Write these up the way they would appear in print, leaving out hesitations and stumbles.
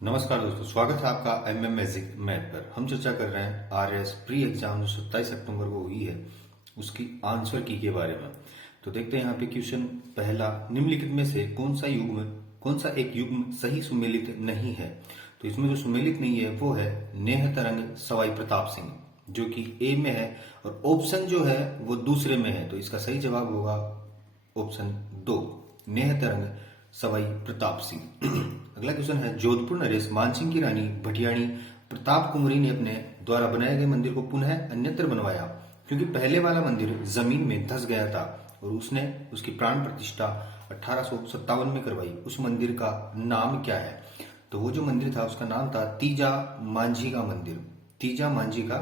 नमस्कार दोस्तों, स्वागत है आपका एमएम मैजिक मैथ पर। हम चर्चा कर रहे हैं आरएस प्री एग्जाम जो 27 अक्टूबर को हुई है उसकी आंसर की के बारे में। तो देखते हैं यहाँ पे क्वेश्चन पहला, निम्नलिखित में से कौन सा एक युग्म सही सुमेलित नहीं है। तो इसमें जो सुमेलित नहीं है वो है नेह तरंग सवाई प्रताप सिंह, जो कि ए में है और ऑप्शन जो है वो दूसरे में है। तो इसका सही जवाब होगा ऑप्शन 2, नेह तरंग सवाई प्रताप सिंह। अगला क्वेश्चन है, जोधपुर नरेश मानसिंह की रानी भटियाणी प्रताप कुंवरी ने अपने द्वारा बनाए गए मंदिर को पुनः अन्यत्र बनवाया, क्योंकि पहले वाला मंदिर जमीन में धंस गया था और उसने उसकी प्राण प्रतिष्ठा 1857 में करवाई। उस मंदिर का नाम क्या है? तो वो जो मंदिर था उसका नाम था तीजा मांझी का मंदिर। तीजा मांझी का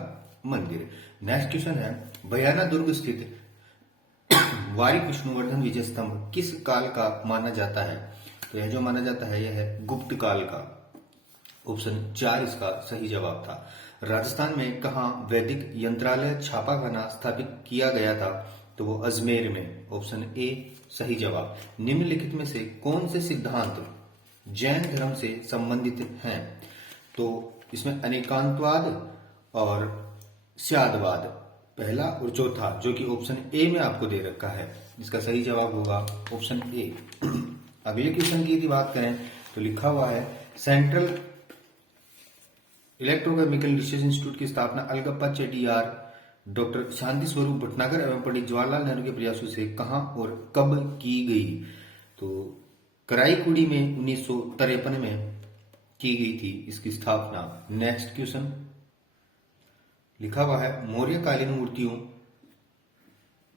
मंदिर। नेक्स्ट क्वेश्चन है, भयाना दुर्ग स्थित वारी विष्णुवर्धन विजय स्तंभ किस काल का माना जाता है? तो यह जो माना जाता है यह है गुप्त काल का। ऑप्शन 4 इसका सही जवाब था। राजस्थान में कहां वैदिक यंत्रालय छापाखाना स्थापित किया गया था? तो वो अजमेर में। ऑप्शन ए सही जवाब। निम्नलिखित में से कौन से सिद्धांत जैन धर्म से संबंधित हैं? तो इसमें अनेकांतवाद और स्यादवाद पहला और चौथा, जो कि ऑप्शन ए में आपको दे रखा है, इसका सही जवाब होगा ऑप्शन ए। अगले क्वेश्चन की यदि बात करें तो लिखा हुआ है, सेंट्रल इलेक्ट्रोकेमिकल रिसर्च इंस्टीट्यूट की स्थापना अलगप्पा चेट्टियार, डॉक्टर शांति स्वरूप भटनागर एवं पंडित जवाहरलाल नेहरू के प्रयासों से कहां और कब की गई? तो कराईकुड़ी में 1953 में की गई थी इसकी स्थापना। नेक्स्ट क्वेश्चन लिखा हुआ है, मौर्यकालीन मूर्तियों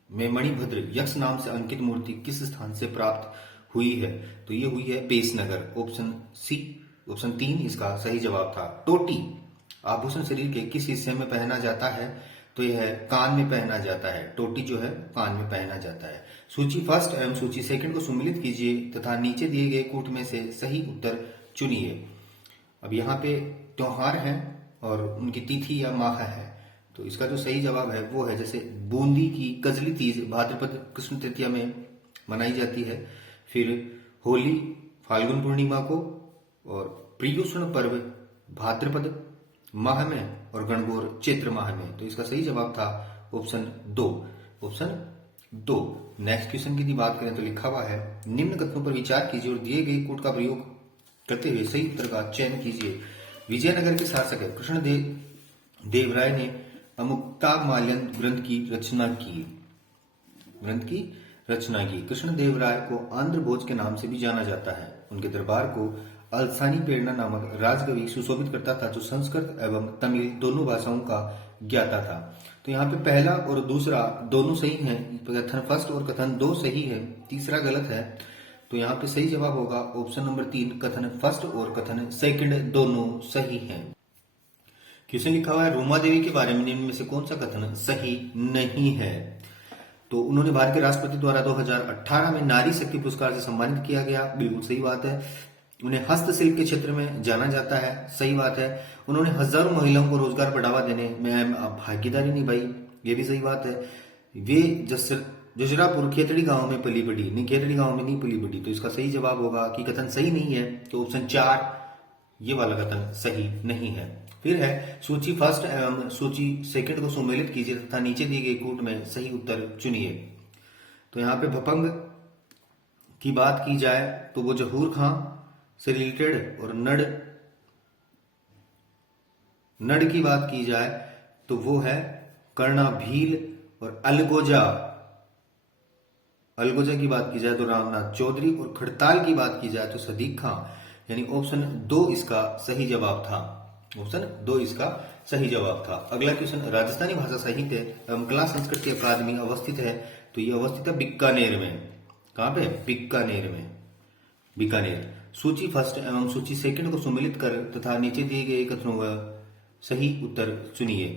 में मणिभद्र यक्ष नाम से अंकित मूर्ति किस स्थान से प्राप्त हुई है? तो ये हुई है पेसनगर। ऑप्शन सी, ऑप्शन 3 इसका सही जवाब था। टोटी आभूषण शरीर के किस हिस्से में पहना जाता है? तो यह है कान में पहना जाता है। टोटी जो है कान में पहना जाता है। सूची फर्स्ट एवं सूची सेकंड को सम्मिलित कीजिए तथा नीचे दिए गए कूट में से सही उत्तर चुनिए। अब यहाँ पे त्योहार है और उनकी तिथि या माह है, तो इसका जो सही जवाब है वो है, जैसे बूंदी की कजली तीज भाद्रपद कृष्ण तृतीया में मनाई जाती है, फिर होली फाल्गुन पूर्णिमा को, और प्रियुषण पर्व भाद्रपद माह में और गणगौर चैत्र माह में। तो इसका सही जवाब था ऑप्शन 2। ऑप्शन 2। नेक्स्ट क्वेश्चन की बात करें तो लिखा हुआ है, निम्न कथनों पर विचार कीजिए और दिए गए कूट का प्रयोग करते हुए सही उत्तर का चयन कीजिए। विजयनगर के शासक कृष्ण देवराय ने अमुक्तामाल्यन ग्रंथ की रचना की। कृष्ण देवराय को आंध्र भोज के नाम से भी जाना जाता है। उनके दरबार को अल्सानी प्रेरणा नामक राजकवि सुशोभित करता था, जो संस्कृत एवं तमिल दोनों भाषाओं का ज्ञाता था। तो यहाँ पे पहला और दूसरा दोनों सही हैं, कथन फर्स्ट और कथन 2 सही है, तीसरा गलत है। तो यहाँ पे सही जवाब होगा ऑप्शन नंबर 3, कथन फर्स्ट और कथन सेकंड दोनों सही हैं। क्वेश्चन लिखा हुआ है, रूमा देवी के बारे में निम्न में से कौन सा कथन सही नहीं है? तो उन्होंने भारत के राष्ट्रपति द्वारा 2018 में नारी शक्ति पुरस्कार से सम्मानित किया गया, बिल्कुल सही बात है। उन्हें हस्तशिल्प के क्षेत्र में जाना जाता है, सही बात है। उन्होंने हजारों महिलाओं को रोजगार बढ़ावा देने में भागीदारी निभाई, ये भी सही बात है। वे जसरापुर खेतड़ी गांव में पली बढ़ी, नहीं खेतड़ी गांव में नहीं पली बढ़ी। तो इसका सही जवाब होगा कि कथन सही नहीं है, तो ऑप्शन 4 ये वाला कथन सही नहीं है। फिर है, सूची फर्स्ट एवं सूची सेकंड को सम्मिलित कीजिए तथा नीचे दिए गए कूट में सही उत्तर चुनिए। तो यहाँ पे भपंग की बात की जाए तो वो जहूर खां से रिलेटेड, और नड़ की बात की जाए तो वो है कर्णा भील, और अलगोजा की बात की जाए तो रामनाथ चौधरी, और खड़ताल की बात की जाए तो सदीक खां। यानी ऑप्शन 2 इसका सही जवाब था। ऑप्शन 2 इसका सही जवाब था। अगला क्वेश्चन, राजस्थानी भाषा साहित्य एवं कला संस्कृति अकादमी अवस्थित है? तो ये अवस्थित है बीकानेर में। कहां पे? बीकानेर में। बीकानेर। सूची फर्स्ट एवं सूची सेकंड को सम्मिलित कर तथा नीचे दिए गए कथनों का सही उत्तर चुनिए।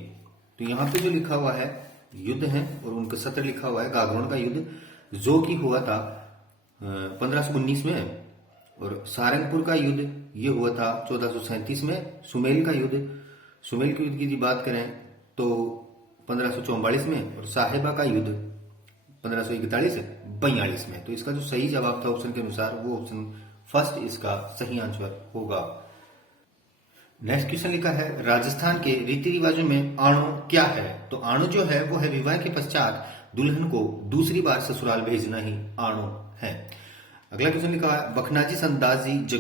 तो यहाँ पे जो लिखा हुआ है युद्ध है और उनका सत्र लिखा हुआ है गागरोन का युद्ध, जो की हुआ था 1519 में, और सारंगपुर का युद्ध ये हुआ था 1437 में। सुमेल का युद्ध, सुमेल के युद्ध की बात करें तो 1544 में, और साहेबा का युद्ध 1541-42 में। तो इसका जो सही जवाब था ऑप्शन के अनुसार वो ऑप्शन फर्स्ट इसका सही आंसर होगा। नेक्स्ट क्वेश्चन लिखा है राजस्थान के रीति रिवाजों में आणो क्या है। तो आणो जो है वो है विवाह के पश्चात दुल्हन को दूसरी बार ससुराल भेजना ही आणो है। अगला क्वेश्चन लिखा है बखनाजी संत दास जी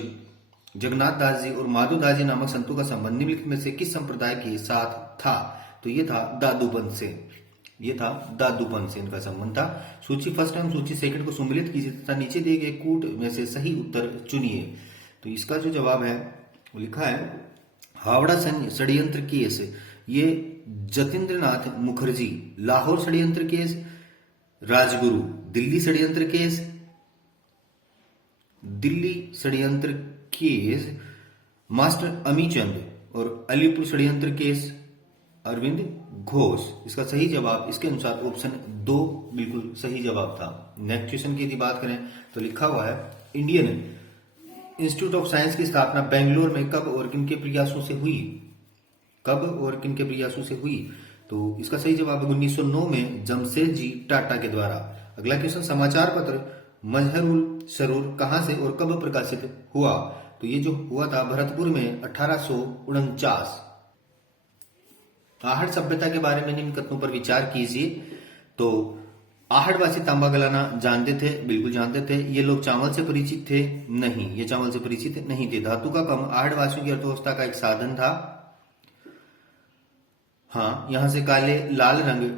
जगन्नाथ दास जी और माधो दास जी नामक संतों का संबंध निम्नलिखित में से किस संप्रदाय के साथ था। तो ये था दादूपंथ से, ये था दादूपंथ से इनका संबंध था। सूची फर्स्ट एवं सूची सेकंड को सम्मिलित कीजिए तथा नीचे दिए गए कूट में से सही उत्तर चुनिए। तो इसका जो जवाब है वो लिखा है हावड़ा षड्यंत्र केस, ये जतींद्रनाथ मुखर्जी। लाहौर षड्यंत्र केस राजगुरु। दिल्ली षड्यंत्र केस, दिल्ली षड्यंत्र केस मास्टर अमीचंद। और अलीपुर षड्यंत्र केस अरविंद घोष। इसका सही जवाब इसके अनुसार ऑप्शन 2 बिल्कुल सही जवाब था। नेक्स्ट क्वेश्चन की यदि बात करें तो लिखा हुआ है इंडियन इंस्टीट्यूट ऑफ साइंस की स्थापना बेंगलोर में कब और किन के प्रयासों से हुई। कब और किन के प्रयासों से हुई। तो इसका सही जवाब है 1909 में जमशेदजी टाटा के द्वारा। अगला क्वेश्चन समाचार पत्र मजहरुल सरूर कहां से और कब प्रकाशित हुआ। तो ये जो हुआ था भरतपुर में 1849। आहड़ सभ्यता के बारे में निम्न कथनों पर विचार कीजिए। तो आहड़वासी तांबा गलाना जानते थे, बिल्कुल जानते थे। ये लोग चावल से परिचित थे, नहीं, ये चावल से परिचित नहीं थे। धातु का कम आहड़वासियों की अर्थव्यवस्था का एक साधन था। हाँ, यहां से काले लाल रंग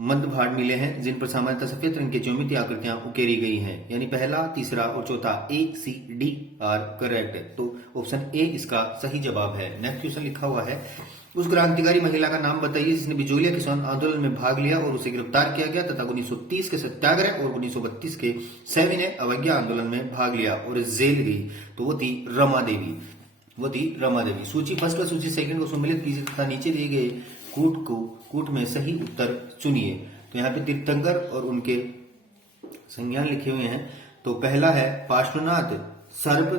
मध्य भाग मिले हैं जिन पर सामान्यतः सफेद रंग की ज्योमेट्री आकृतियां उकेरी गई हैं। यानी पहला, तीसरा और चौथा ए सी डी आर करेक्ट। तो ऑप्शन ए इसका सही जवाब है। नेक्स्ट क्वेश्चन लिखा हुआ है उस क्रांतिकारी महिला का नाम बताइए जिसने बिजोलिया किसान आंदोलन में भाग लिया और उसे गिरफ्तार किया गया तथा 1930 के सत्याग्रह और 1932 के सविनय अवज्ञा आंदोलन में भाग लिया और जेल गई। तो वो थी रमा देवी, वो थी रमा देवी। सूची फर्स्ट व सूची सेकंड को सम्मिलित कीजिए तथा नीचे दिए गए कूट में सही उत्तर चुनिए। तो यहाँ पे तीर्थंकर और उनके संज्ञान लिखे हुए हैं। तो पहला है पार्श्वनाथ सर्प,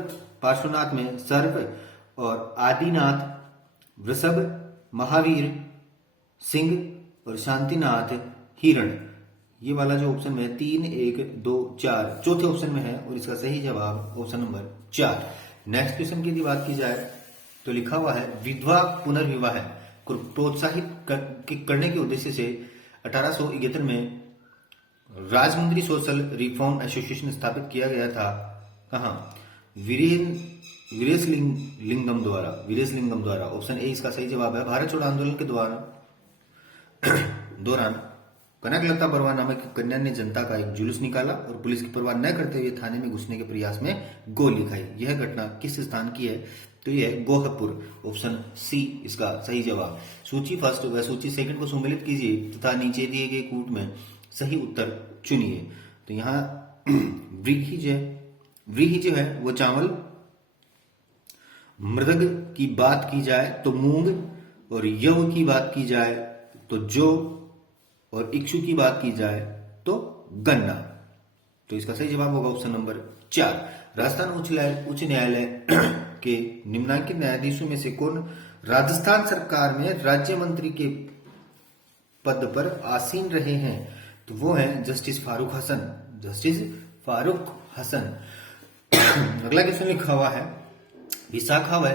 पार्श्वनाथ में सर्प। और आदिनाथ वृषभ, महावीर सिंह और शांतिनाथ हिरण। ये वाला जो ऑप्शन में है 3, 1, 2, 4 चौथे ऑप्शन में है और इसका सही जवाब ऑप्शन नंबर 4। नेक्स्ट क्वेश्चन की यदि बात की जाए तो लिखा हुआ है विधवा पुनर्विवाह को प्रोत्साहित करने के उद्देश्य से 1871 में राजमुंद्री सोशल रिफॉर्म एसोसिएशन स्थापित किया गया था। कहाँ? वीरेशलिंगम द्वारा। ऑप्शन ए इसका सही जवाब है। भारत छोड़ो आंदोलन के दौरान कनकलता बरुआ नामक कन्या ने जनता का एक जुलूस निकाला और पुलिस की परवाह न करते हुए थाने में घुसने के प्रयास में गोली खाई। यह घटना किस स्थान की है। तो यह है गोहपुर। ऑप्शन सी इसका सही जवाब। सूची फर्स्ट व सूची सेकंड को सम्मिलित कीजिए तथा नीचे दिए गए कूट में सही उत्तर चुनिए। तो यहाँ व्रीहि जो है वो चावल, मृदंग की बात की जाए तो मूंग, और यव की बात की जाए तो जौ, और इक्षु की बात की जाए तो गन्ना। तो इसका सही जवाब होगा ऑप्शन नंबर 4। राजस्थान उच्च न्यायालय के निम्नांकित न्यायाधीशों में से कौन राजस्थान सरकार में राज्य मंत्री के पद पर आसीन रहे हैं। तो वो है जस्टिस फारूक हसन, जस्टिस फारूक हसन। अगला क्वेश्चन लिखा हुआ है विशाखा व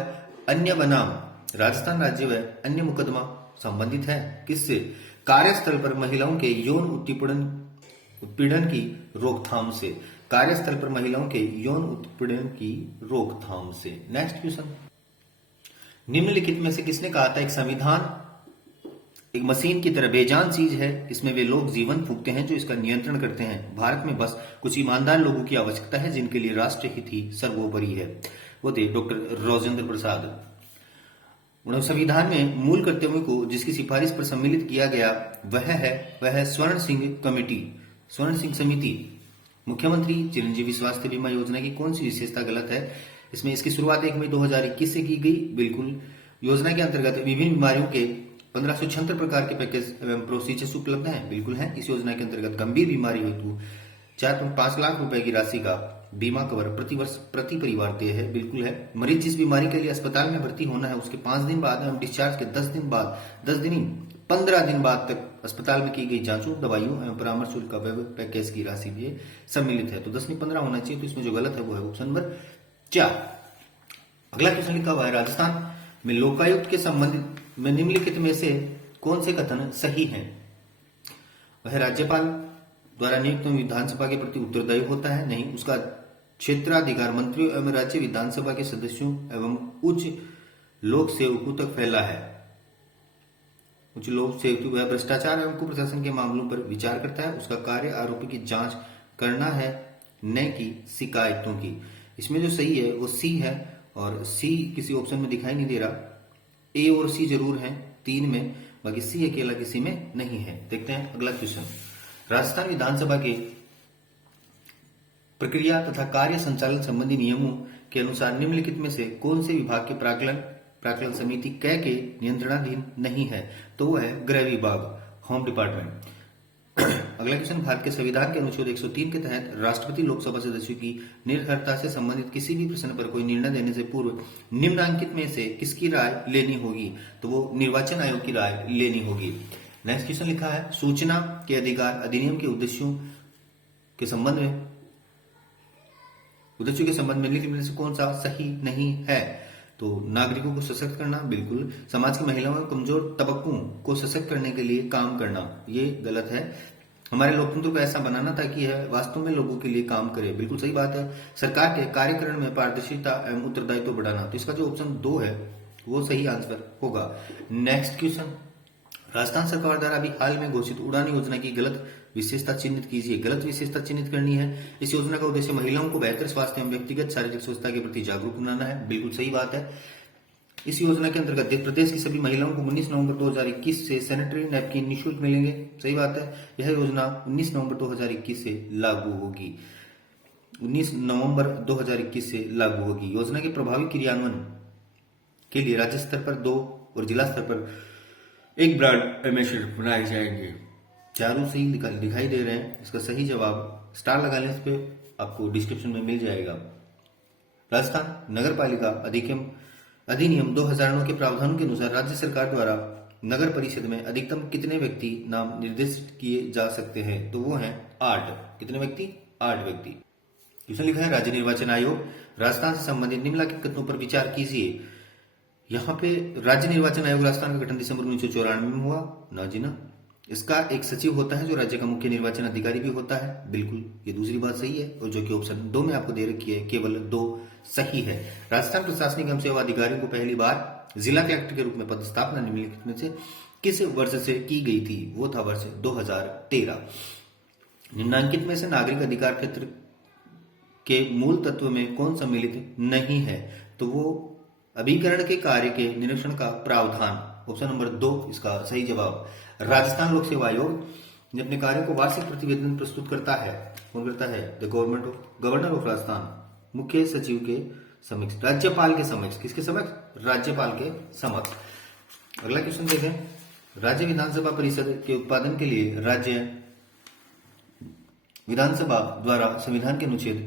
अन्य बनाम राजस्थान राज्य व अन्य मुकदमा संबंधित है किससे। कार्यस्थल पर महिलाओं के यौन उत्पीड़न की रोकथाम से। कार्यस्थल पर महिलाओं के यौन उत्पीड़न की रोकथाम से। नेक्स्ट क्वेश्चन निम्नलिखित में से किसने कहा था एक संविधान एक मशीन की तरह बेजान चीज है, इसमें वे लोग जीवन फूंकते हैं जो इसका नियंत्रण करते हैं। भारत में बस कुछ ईमानदार लोगों की आवश्यकता है जिनके लिए राष्ट्र हित ही सर्वोपरि है। वो थे डॉक्टर राजेंद्र प्रसाद। संविधान में मूल कर्तव्यों को जिसकी सिफारिश पर सम्मिलित किया गया वह है स्वर्ण सिंह समिति। मुख्यमंत्री चिरंजीवी स्वास्थ्य बीमा योजना की कौन सी विशेषता गलत है। इसमें इसकी शुरुआत 1 मई 2021 से की गई। बिल्कुल। योजना के अंतर्गत विभिन्न बीमारियों के 1576 प्रकार के पैकेज एवं प्रोसीजर्स उपलब्ध हैं। बिल्कुल है। इस योजना के अंतर्गत गंभीर बीमारी हेतु 4.5 लाख रुपए की राशि का बीमा कवर प्रतिवर्ष प्रति परिवार देय है। बिल्कुल है। मरीज जिस बीमारी के लिए अस्पताल में भर्ती होना है उसके 5 दिन बाद एवं डिस्चार्ज के 15 दिन बाद तक अस्पताल में की गई जांचों, दवाइयों एवं परामर्श शुल्क का पैकेज की राशि भी सम्मिलित है। तो 10 नहीं 15 होना चाहिए। तो इसमें जो गलत है वो है ऑप्शन नंबर 4। अगला क्वेश्चन लिखा हुआ है राजस्थान में लोकायुक्त के संबंधित में निम्नलिखित में से कौन से कथन सही हैं? वह राज्यपाल द्वारा नियुक्त विधानसभा के प्रति उत्तरदायी होता है, नहीं। उसका क्षेत्राधिकार मंत्रियों एवं राज्य विधानसभा के सदस्यों एवं उच्च लोक सेवकों तक फैला है। उच्च लोक सेवक वह भ्रष्टाचार एवं कुप्रशासन के मामलों पर विचार करता है। उसका कार्य आरोपी की जांच करना है, न कि शिकायतों की। इसमें जो सही है वो सी है, और सी किसी ऑप्शन में दिखाई नहीं दे रहा। ए और सी जरूर है 3 में, बाकी सी अकेला किसी में नहीं है। देखते हैं अगला क्वेश्चन। राजस्थान विधानसभा के प्रक्रिया तथा कार्य संचालन संबंधी नियमों के अनुसार निम्नलिखित में से कौन से विभाग के प्राक्कलन समिति क के नियंत्रणाधीन नहीं है? तो वो है गृह विभाग, होम डिपार्टमेंट। अगला क्वेश्चन। भारत के संविधान के अनुच्छेद 103 के तहत राष्ट्रपति लोकसभा सदस्यों की निर्भरता से संबंधित किसी भी प्रश्न पर कोई निर्णय देने से पूर्व निम्नलिखित में से किसकी राय लेनी होगी? तो वो निर्वाचन आयोग की राय लेनी होगी। नेक्स्ट क्वेश्चन लिखा है, सूचना के अधिकार अधिनियम के उद्देश्यों के संबंध में निम्नलिखित में से कौन सा सही नहीं है? तो नागरिकों को सशक्त करना, बिल्कुल। समाज की महिलाओं और कमजोर तबकों को सशक्त करने के लिए काम करना, ये गलत है। हमारे लोकतंत्र को ऐसा बनाना ताकि यह वास्तव में लोगों के लिए काम करे, बिल्कुल सही बात है। सरकार के कार्यकरण में पारदर्शिता एवं उत्तरदायित्व बढ़ाना, तो इसका जो ऑप्शन 2 है वो सही आंसर होगा। Next question. राजस्थान सरकार द्वारा अभी हाल में घोषित उड़ान योजना की गलत विशेषता चिन्हित कीजिए। गलत विशेषता चिन्हित करनी है। इस योजना का उद्देश्य महिलाओं को बेहतर स्वास्थ्य एवं व्यक्तिगत शारीरिक स्वच्छता के प्रति जागरूक बनाना है, बिल्कुल सही बात है। इस योजना के अंतर्गत प्रदेश की सभी महिलाओं को 19 नवंबर 2021 से सैनिटरी नैपकिन निःशुल्क मिलेंगे, सही बात है। यह योजना 19 नवंबर 2021 से लागू होगी। 19 नवंबर 2021 से लागू होगी। योजना के प्रभावी क्रियान्वयन के लिए राज्य स्तर पर 2 और जिला स्तर पर 1 ब्रांड एम्बेसडर बनाए जाएंगे। चारों सही दिखाई दे रहे हैं। इसका सही जवाब स्टार लगा लें, इस पे आपको डिस्क्रिप्शन में मिल जाएगा। राजस्थान नगर पालिका अधिनियम 2009 के प्रावधानों के अनुसार राज्य सरकार द्वारा नगर परिषद में अधिकतम कितने व्यक्ति नाम निर्दिष्ट किए जा सकते हैं? तो वो हैं 8। कितने व्यक्ति? 8 व्यक्ति। क्वेश्चन लिखा है, राज्य निर्वाचन आयोग राजस्थान से संबंधित निम्नलिखित कथनों पर विचार कीजिए। यहाँ पे राज्य निर्वाचन आयोग राजस्थान का गठन दिसंबर 1994 में हुआ, ना जी ना। इसका एक सचिव होता है जो राज्य का मुख्य निर्वाचन अधिकारी भी होता है, बिल्कुल ये दूसरी बात सही है। और जो कि ऑप्शन 2 में आपको दे रखी है, केवल 2 सही है। राजस्थान प्रशासनिक एवं सेवा अधिकारियों को पहली बार जिला कलेक्टर के रूप में पदस्थापना निम्नलिखित में से किस वर्ष से की गई थी? वो था वर्ष 2013। निम्नांकित में से नागरिक अधिकार क्षेत्र के मूल तत्व में कौन सम्मिलित नहीं है? तो वो अभिकरण के कार्य के निरीक्षण का प्रावधान, ऑप्शन नंबर 2 इसका सही जवाब। राजस्थान लोक सेवा आयोग अपने कार्यों को वार्षिक प्रतिवेदन प्रस्तुत करता है। कौन करता है? द गवर्नर ऑफ राजस्थान, मुख्य सचिव के समक्ष, राज्यपाल के समक्ष। किसके समक्ष? राज्यपाल के समक्ष। अगला क्वेश्चन देखें। राज्य विधानसभा परिषद के उत्पादन के लिए राज्य विधानसभा द्वारा संविधान के अनुच्छेद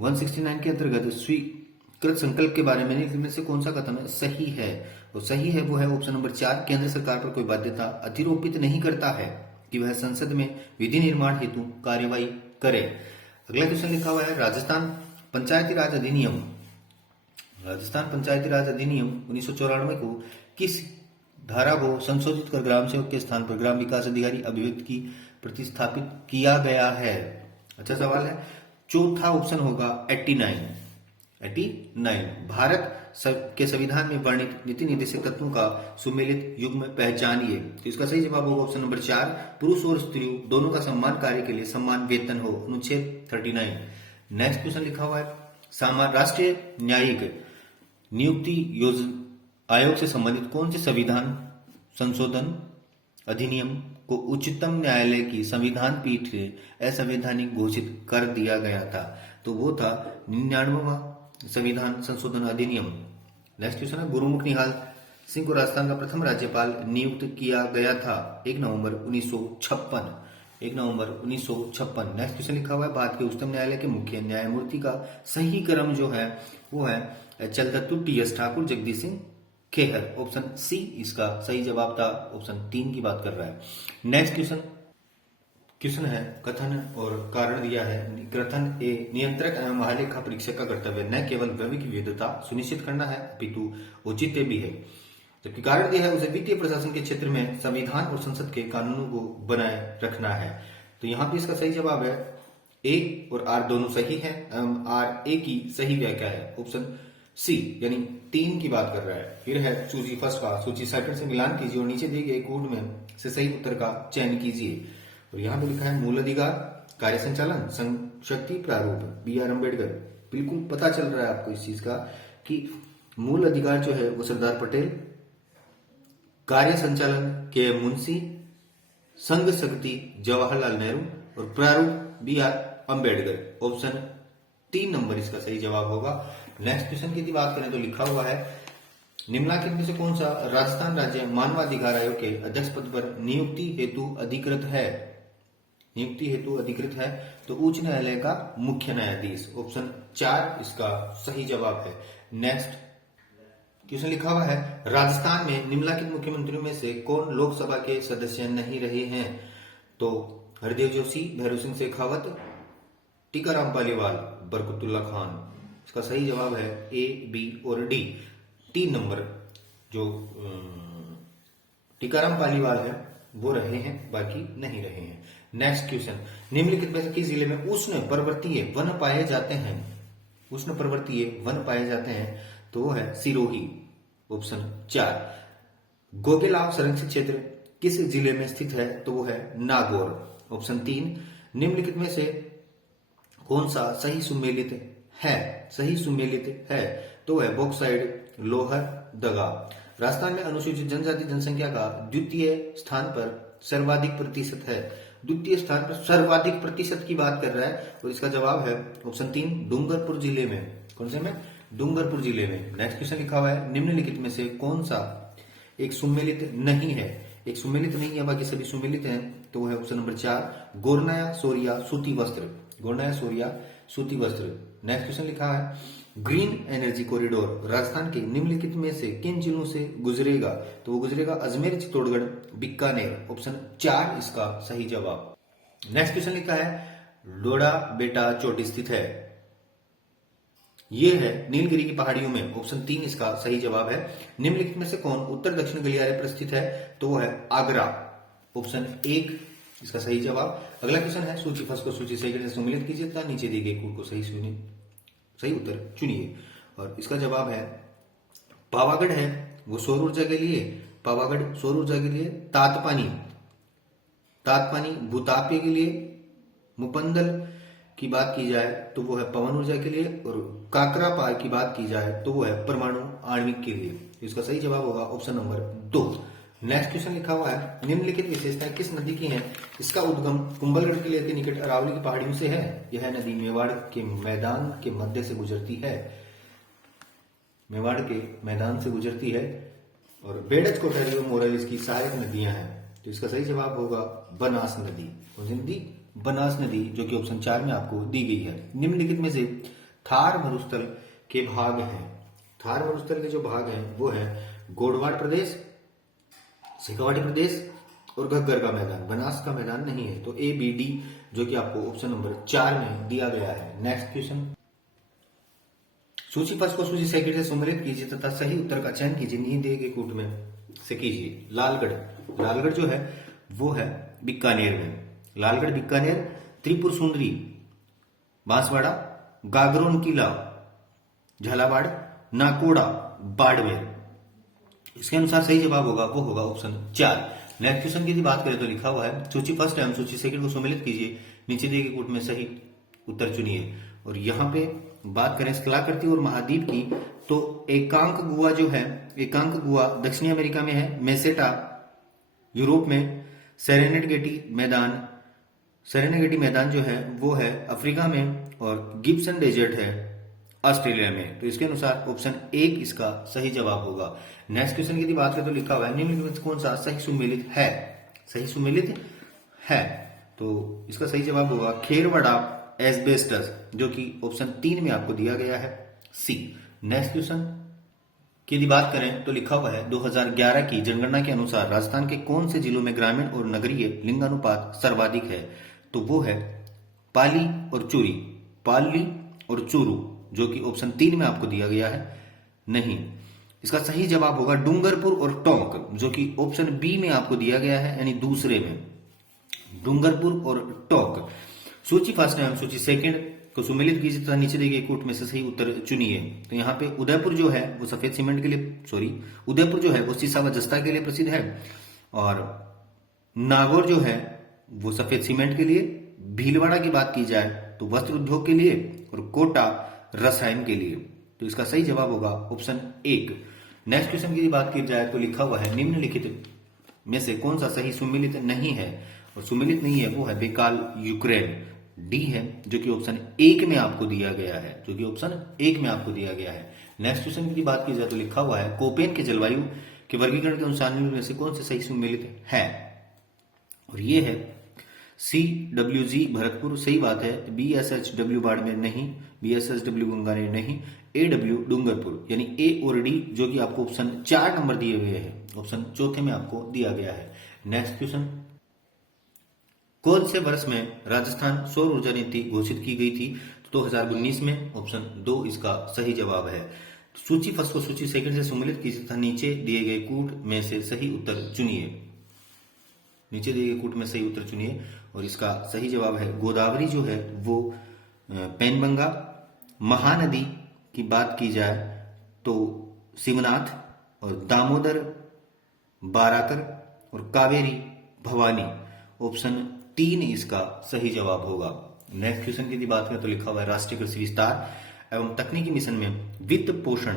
169 के अंतर्गत स्वीकृत संकल्प के बारे में निम्न में से कौन सा कथन सही है? तो सही है वो है ऑप्शन नंबर 4। केंद्र सरकार पर कोई बाध्यता अधिरोपित नहीं करता है कि वह संसद में विधि निर्माण हेतु कार्यवाही करे। अगला क्वेश्चन लिखा हुआ है, राजस्थान पंचायती राज अधिनियम 1994 को किस धारा को संशोधित कर ग्राम सेवक के स्थान पर ग्राम विकास अधिकारी अभिव्यक्ति की प्रतिस्थापित किया गया है? अच्छा सवाल है। चौथा ऑप्शन होगा 89। भारत के संविधान में वर्णित नीति निर्देशक तत्वों का सुमेलित युग्म पहचानिए। तो इसका सही जवाब होगा ऑप्शन नंबर 4। पुरुष और स्त्री दोनों का समान कार्य के लिए समान वेतन हो, अनुच्छेद 39। नेक्स्ट क्वेश्चन लिखा हुआ है, राष्ट्रीय न्यायिक नियुक्ति आयोग से संबंधित कौन से संविधान संशोधन अधिनियम को उच्चतम न्यायालय की संविधान पीठ से असंवैधानिक घोषित कर दिया गया था? तो वो था 99वां संविधान संशोधन अधिनियम। नेक्स्ट क्वेश्चन है, गुरुमुख निहाल सिंह को राजस्थान का प्रथम राज्यपाल नियुक्त किया गया था 1 नवंबर 1956। 1 नवंबर 1956। नेक्स्ट क्वेश्चन लिखा हुआ है, भारत के उच्चतम न्यायालय के मुख्य न्यायमूर्ति का सही क्रम जो है वो है चलदत्तु टी.एस. ठाकुर, जगदीश सिंह खेहर। ऑप्शन सी इसका सही जवाब था। ऑप्शन 3 की बात कर रहा है। नेक्स्ट क्वेश्चन, क्वेश्चन है कथन और कारण दिया है। कथन ए, नियंत्रक एवं महालेखा परीक्षक का कर्तव्य न केवल व्यय की विविधता सुनिश्चित करना है अपितु औचित्य भी है। जबकि कारण दिया है उसे वित्तीय प्रशासन के क्षेत्र में संविधान और संसद के कानूनों को बनाए रखना है। तो यहाँ पे इसका सही जवाब है ए और आर दोनों सही है एवं आर ए की सही व्याख्या है ऑप्शन सी, यानी 3 की बात कर रहा है। फिर है सूची फर्स्ट का, सूची सेकंड से मिलान कीजिए और नीचे दिए गए कोड में से सही उत्तर का चयन कीजिए। और यहाँ पे लिखा है मूल अधिकार, कार्य संचालन, शक्ति प्रारूप, बी आर अम्बेडकर। बिल्कुल पता चल रहा है आपको इस चीज का कि मूल अधिकार जो है वो सरदार पटेल, कार्य संचालन के मुंशी, संघ शक्ति जवाहरलाल नेहरू और प्रारूप B R Ambedkar. Option 3 number इसका सही जवाब होगा। नेक्स्ट क्वेश्चन की बात करें तो लिखा हुआ है निम्नलिखित में से कौन सा राजस्थान राज्य मानवाधिकार आयोग के अध्यक्ष पद पर नियुक्ति हेतु अधिकृत है। नियुक्ति हेतु अधिकृत है तो उच्च न्यायालय का मुख्य न्यायाधीश। ऑप्शन 4 इसका सही जवाब है। नेक्स्ट क्वेश्चन लिखा हुआ है राजस्थान में निम्नलिखित मुख्यमंत्रियों में से कौन लोकसभा के सदस्य नहीं रहे हैं। तो हरदेव जोशी, भैरव सिंह शेखावत, टीकाराम पालीवाल, बरकतुल्ला खान। इसका सही जवाब है ए, बी और डी। 3 नंबर जो टीकाराम पालीवाल है वो रहे हैं, बाकी नहीं रहे हैं। नेक्स्ट क्वेश्चन निम्नलिखित में से किस जिले में उष्ण पर्वतीय वन पाए जाते हैं। उष्ण पर्वतीय वन पाए जाते हैं तो वो है सिरोही। ऑप्शन 4। गोगेलाव संरक्षित क्षेत्र किस जिले में स्थित है तो वो है नागौर। ऑप्शन 3। निम्नलिखित में से कौन सा सही सुमेलित है। सही सुमेलित है तो है बॉक्साइड, लोहर दगा। राजस्थान में अनुसूचित जनजाति जनसंख्या का द्वितीय स्थान पर सर्वाधिक प्रतिशत है। द्वितीय स्थान पर सर्वाधिक प्रतिशत की बात कर रहा है और इसका जवाब है ऑप्शन 3 डूंगरपुर जिले में। कौन से में? डूंगरपुर जिले में। नेक्स्ट क्वेश्चन लिखा हुआ है निम्नलिखित में से कौन सा एक सुमेलित नहीं है। एक सुमेलित नहीं है, बाकी सभी सुमेलित हैं तो वो है ऑप्शन नंबर 4 गोरनाया सोरिया सूती वस्त्र। गोरनाया सोरिया सूती वस्त्र। नेक्स्ट क्वेश्चन लिखा है ग्रीन एनर्जी कॉरिडोर राजस्थान के निम्नलिखित में से किन जिलों से गुजरेगा तो वो गुजरेगा अजमेर, चित्तौड़गढ़, बीकानेर। ऑप्शन 4 इसका सही जवाब। नेक्स्ट क्वेश्चन लिखा है लोड़ा बेटा चोटी स्थित है। ये है नीलगिरी की पहाड़ियों में। ऑप्शन 3 इसका सही जवाब है। निम्नलिखित में से कौन उत्तर दक्षिण गलियारे पर स्थित है तो वो है आगरा। ऑप्शन 1 इसका सही जवाब। अगला क्वेश्चन है सूची फर्स्ट को सूची सेकंड से सम्मिलित कीजिए तथा नीचे दिए गए कोड को सही उत्तर चुनिए। और इसका जवाब है पावागढ़ है वो सौर ऊर्जा के लिए, पावागढ़ सौर ऊर्जा के लिए। तातपानी भूतापीय के लिए। मुपंदल की बात की जाए तो वो है पवन ऊर्जा के लिए। और काकरापार की बात की जाए तो वो है परमाणु आणविक के लिए। तो इसका सही जवाब होगा ऑप्शन नंबर 2। नेक्स्ट क्वेश्चन लिखा हुआ है निम्नलिखित विशेषताएं किस नदी की हैं। इसका उद्गम कुंभलगढ़ किले के निकट अरावली की पहाड़ियों से है। यह नदी मेवाड़ के मैदान के मध्य से गुजरती है। मेवाड़ के मैदान से गुजरती है। और बेड़ज, कोटरी और मोरल इसकी सहायक नदियां हैं। तो इसका सही जवाब होगा बनास नदी। कौन सी नदी? बनास नदी, जो कि ऑप्शन 4 में आपको दी गई है। निम्नलिखित में से थार मरुस्थल के भाग हैं। थार मरुस्थल के जो भाग हैं वो है गोडवाड़ प्रदेश, शेखावाटी प्रदेश और घग्गर का मैदान। बनास का मैदान नहीं है। तो ए, बी, डी जो कि आपको ऑप्शन नंबर 4 में दिया गया है। नेक्स्ट क्वेश्चन सूची फर्स्ट को सूची सेकंड से सम्मिलित कीजिए तथा सही उत्तर का चयन कीजिए। नीचे दिए गए कोड में से कीजिए। लालगढ़ जो है वो है बीकानेर में। लालगढ़ बीकानेर, त्रिपुर सुंदरी बांसवाड़ा, गागरोन किला झालावाड़, नाकोड़ा बाड़मेर। इसके अनुसार सही जवाब होगा वो होगा ऑप्शन 4। नेक्स्ट क्वेश्चन की बात करें तो लिखा हुआ है सूची फर्स्ट एवं सूची सेकंड को सम्मिलित कीजिए। नीचे दिए गए कोड में सही उत्तर चुनिए। और यहाँ पे बात करें स्थलाकृति और महाद्वीप की तो एकांक गुआ जो है, एकांक गुआ दक्षिणी अमेरिका में है। मेसेटा यूरोप में। सेरेनेगेटी मैदान जो है वो है अफ्रीका में। और गिब्सन डेजर्ट है ऑस्ट्रेलिया में। तो इसके अनुसार ऑप्शन 1 इसका सही जवाब होगा। नेक्स्ट क्वेश्चन की बात करें तो लिखा हुआ है निम्नलिखित में कौन सा सही सुमेलित है। सही सुमेलित है तो इसका सही जवाब होगा खेरवड़ा एस्बेस्टस, जो कि ऑप्शन 3 में आपको दिया गया है, सी। नेक्स्ट क्वेश्चन की यदि बात करें तो लिखा हुआ है 2011 की जनगणना के अनुसार राजस्थान के कौन से जिलों में ग्रामीण और नगरीय लिंगानुपात सर्वाधिक है। तो वो है पाली और चोरी, पाली और चोरू, जो कि ऑप्शन 3 में आपको दिया गया है नहीं। इसका सही जवाब होगा डूंगरपुर और टोंक, जो कि ऑप्शन बी में आपको दिया गया है, यानी दूसरे में डूंगरपुर और टोंक। सूची फर्स्ट एवं सूची सेकंड को सुमेलित कीजिए तथा नीचे दिए गए कोट में से सही उत्तर चुनिए। तो यहाँ पे उदयपुर जो है वो सफेद सीमेंट के लिए, उदयपुर जो है वो सीसा व जस्ता के लिए प्रसिद्ध है, और नागौर जो है वो सफेद सीमेंट के लिए, भीलवाड़ा की बात की जाए तो वस्त्र उद्योग के लिए, और कोटा रसायन के लिए। तो इसका सही जवाब होगा ऑप्शन 1। नेक्स्ट क्वेश्चन की बात की जाए तो लिखा हुआ है निम्नलिखित में से कौन सा सही सुमेलित नहीं है, और सुमेलित नहीं है वो है बेकाल यूक्रेन, डी है, जो कि ऑप्शन 1 में आपको दिया गया है, जो कि ऑप्शन 1 में आपको दिया गया है। नेक्स्ट क्वेश्चन की बात की जाए तो लिखा हुआ है कोपेन के जलवायु के वर्गीकरण के अनुसार निम्न में से कौन से सही सुमेलित है, और ये है CWG भरतपुर, सही बात है। BSHW बाड़मेर नहीं, BSHW गंगानेर नहीं, AW डूंगरपुर, यानी A और D, जो कि आपको ऑप्शन 4 नंबर दिए हुए हैं, ऑप्शन चौथे में आपको दिया गया है। नेक्स्ट क्वेश्चन, कौन से वर्ष में राजस्थान सौर ऊर्जा नीति घोषित की गई थी? तो 2019 में, ऑप्शन 2 इसका सही जवाब है। सूची फर्स्ट को सूची सेकंड से सुमेलित कीजिए तथा नीचे दिए गए कूट में से सही उत्तर चुनिए। नीचे दिए गए कूट में सही उत्तर चुनिए, और इसका सही जवाब है गोदावरी जो है वो पेनबंगा। महानदी की बात की जाए तो शिवनाथ, और दामोदर बाराकर, और कावेरी भवानी, ऑप्शन 3 इसका सही जवाब होगा। नेक्स्ट क्वेश्चन की बात करें तो लिखा हुआ है राष्ट्रीय कृषि विस्तार एवं तकनीकी मिशन में वित्त पोषण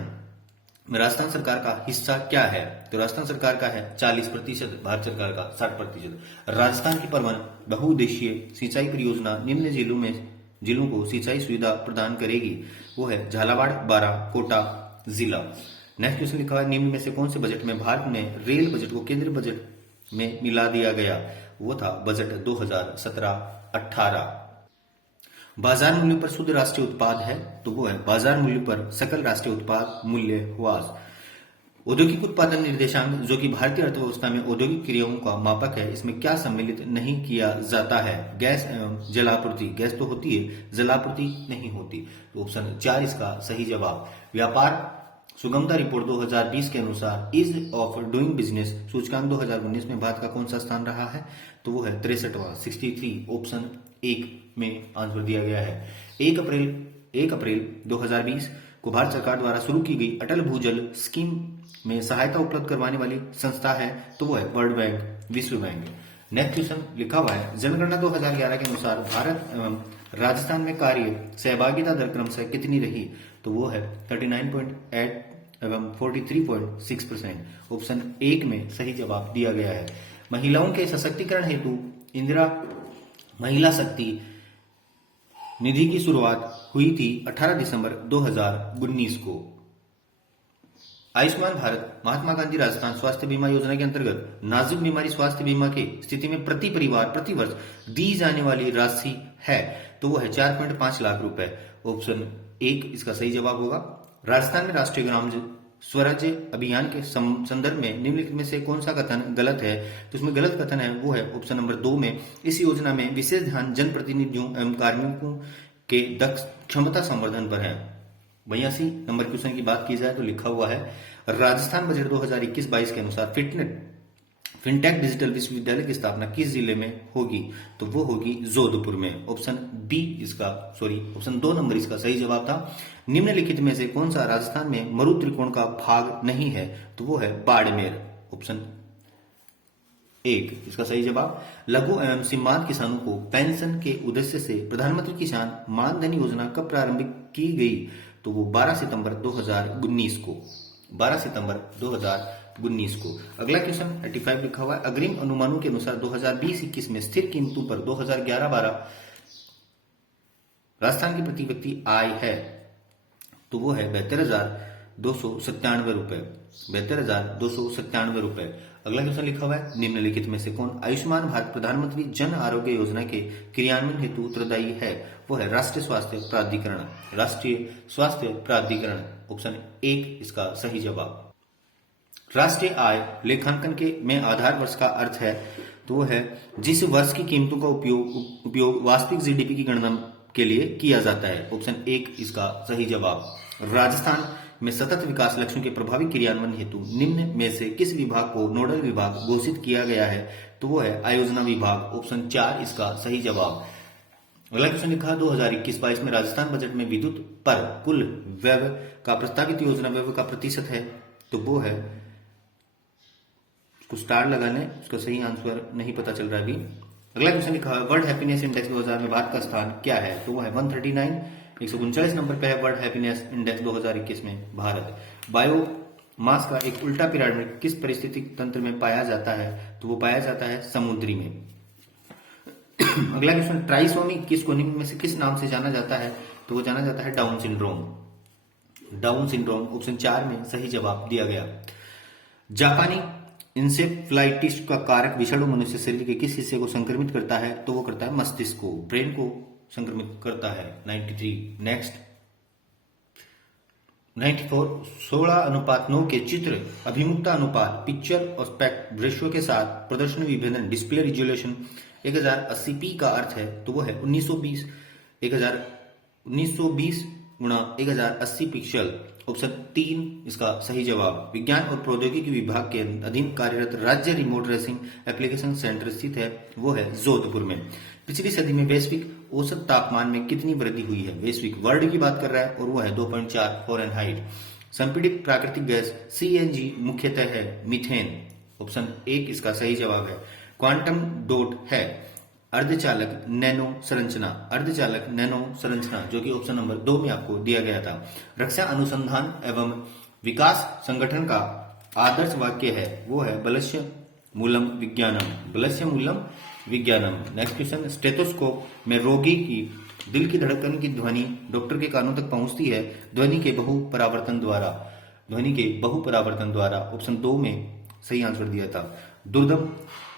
में राजस्थान सरकार का हिस्सा क्या है? तो राजस्थान सरकार का है 40%, भारत सरकार का 60%। राजस्थान की प्रबंध बहुउद्देशीय सिंचाई परियोजना निम्न जिलों को सिंचाई सुविधा प्रदान करेगी, वो है झालावाड़, बारां, कोटा जिला। नेक्स्ट क्वेश्चन लिखा हुआ है निम्न में से कौन से बजट में भारत में रेल बजट को केंद्रीय बजट में मिला दिया गया? वो था बजट 2017-18। बाजार मूल्य पर शुद्ध राष्ट्रीय उत्पाद है, तो वो है बाजार मूल्य पर सकल राष्ट्रीय उत्पाद मूल्य ह्रास। औद्योगिक उत्पादन निर्देशांक, जो कि भारतीय अर्थव्यवस्था में औद्योगिक क्रियाओं का मापक है, इसमें क्या सम्मिलित नहीं किया जाता है? गैस एवं जलापूर्ति, गैस तो होती है, जलापूर्ति नहीं होती। तो ऑप्शन 4 इसका सही जवाब। व्यापार सुगमता रिपोर्ट 2020 के अनुसार ईज ऑफ डूइंग बिजनेस सूचकांक 2019 में भारत का कौन सा स्थान रहा है? तो वो है 63वां, 63, ऑप्शन 1 में आंसर दिया गया है। 1 अप्रैल 2020 को भारत सरकार द्वारा शुरू की गई अटल भूजल स्कीम में सहायता उपलब्ध करवाने वाली संस्था है, तो वो है वर्ल्ड बैंक, विश्व बैंक। नेक्स्ट क्वेश्चन लिखा हुआ है जनगणना 2011 के अनुसार भारत एवं राजस्थान में कार्य सहभागिता दर क्रमशः कितनी रही? तो वो है 39.8 एवं 43.6%। ऑप्शन 1 में सही जवाब दिया गया है। महिलाओं के सशक्तिकरण हेतु इंदिरा महिला शक्ति निधि की शुरुआत हुई थी 18 दिसंबर 2019 को। आयुष्मान भारत महात्मा गांधी राजस्थान स्वास्थ्य बीमा योजना के अंतर्गत नाजुक बीमारी स्वास्थ्य बीमा की स्थिति में प्रति परिवार प्रति वर्ष दी जाने वाली राशि है, तो वो है 4.5 लाख रुपए। ऑप्शन 1 इसका सही जवाब होगा। राजस्थान में राष्ट्रीय ग्राम स्वराज्य अभियान के संदर्भ में निम्नलिखित में से कौन सा कथन गलत है? तो इसमें गलत कथन है वो है ऑप्शन नंबर 2 में इस योजना में विशेष ध्यान जनप्रतिनिधियों एवं कार्मिकों के दक्ष क्षमता संवर्धन पर है। 82 नंबर क्वेश्चन की बात की जाए तो लिखा हुआ है राजस्थान बजट 2021-22 के अनुसार फिनटेक डिजिटल विश्वविद्यालय की स्थापना किस जिले में होगी? तो वो होगी जोधपुर में। ऑप्शन 2 नंबर इसका सही जवाब था। निम्नलिखित में से कौन सा राजस्थान में मरु त्रिकोण का भाग नहीं है? तो वो है बाड़मेर। ऑप्शन 1 इसका सही जवाब। लघु एवं सीमांत किसानों को पेंशन के उद्देश्य से प्रधानमंत्री किसान मान धन योजना कब प्रारंभ की गई? तो वो 12 सितंबर 2019 को। 12 सितंबर 2019 को। अगला क्वेश्चन 85 लिखा हुआ है अग्रिम अनुमानों के अनुसार 2020-21 में स्थिर कीमतों पर 2011-12 राजस्थान की प्रति व्यक्ति आय है, तो वो है 72,297 रुपए। 72,297 रुपए। अगला क्वेश्चन लिखा हुआ है निम्नलिखित में से कौन आयुष्मान भारत प्रधानमंत्री जन आरोग्य योजना के क्रियान्वयन हेतु उत्तरदायी है? वो है राष्ट्रीय स्वास्थ्य प्राधिकरण। राष्ट्रीय स्वास्थ्य प्राधिकरण। ऑप्शन 1 इसका सही जवाब। राष्ट्रीय आय लेखांकन के में आधार वर्ष का अर्थ है, तो वो है जिस वर्ष की कीमतों का उपयोग वास्तविक जीडीपी की गणना के लिए किया जाता है। ऑप्शन 1 इसका सही जवाब। राजस्थान में सतत विकास लक्ष्यों के प्रभावी क्रियान्वयन हेतु निम्न में से किस विभाग को नोडल विभाग घोषित किया गया है? तो वो है आयोजना विभाग। ऑप्शन 4 इसका सही जवाब। अगला क्वेश्चन लिखा 2021-22 में राजस्थान बजट में विद्युत पर कुल व्यय का प्रस्तावित योजना व्यय का प्रतिशत है, तो वो है, उसको स्टार लगा लें, उसका सही आंसर नहीं पता चल रहा है अभी। अगला क्वेश्चन लिखा है वर्ल्ड हैप्पीनेस इंडेक्स 2000 में भारत का स्थान क्या है? तो वो है 139, 139 नंबर पे है वर्ल्ड हैप्पीनेस इंडेक्स 2021 में भारत। बायो मास का एक उल्टा पिरामिड किस परिस्थितिक तंत्र में पाया जाता है? तो वो पाया जाता है समुद्री में। अगला क्वेश्चन ट्राइसोमी किसको निम्न में से किस नाम से जाना जाता है? तो वो जाना जाता है down syndrome. Down syndrome option 4 में सही जवाब दिया गया। जापानी इंसेफ्लाइटिस का कारक विषाणु मनुष्य शरीर के किस हिस्से को संक्रमित करता है? तो वो करता है मस्तिष्क को, ब्रेन को संक्रमित करता है। 93 नेक्स्ट 94 16:9 के चित्र अभिमुखता अनुपात पिक्चर एस्पेक्ट रेशियो के साथ प्रदर्शन विभेदन डिस्प्ले रिजोल्यूशन 1080p का अर्थ है? तो वो है 1920 गुणा 1080 पिक्सल। ऑप्शन 3 इसका सही जवाब। विज्ञान और प्रौद्योगिकी विभाग के अधीन कार्यरत राज्य रिमोट रेसिंग एप्लीकेशन सेंटर स्थित है, वो है जोधपुर में। पिछली सदी में वैश्विक औसत तापमान में कितनी वृद्धि हुई है? वैश्विक वर्ल्ड की बात कर रहा है, और वो है 2.4 फ़ारेनहाइट। संपीड़ित प्राकृतिक गैस सीएनजी मुख्यतः है मीथेन। ऑप्शन 1 इसका सही जवाब है। क्वांटम डॉट है अर्धचालक नैनो संरचना, अर्धचालक नैनो संरचना, जो कि ऑप्शन नंबर 2 में आपको दिया गया था। रक्षा अनुसंधान एवं विकास संगठन का आदर्श वाक्य है, वो है बलस्य मूलम विज्ञानम, बलस्य मूलम विज्ञानम। नेक्स्ट क्वेश्चन स्टेथोस्कोप में रोगी की दिल की धड़कन की ध्वनि डॉक्टर के कानों तक पहुंचती है ध्वनि के बहुपरावर्तन द्वारा, ध्वनि के बहुपरावर्तन द्वारा। ऑप्शन 2 में सही आंसर दिया था। दुर्दम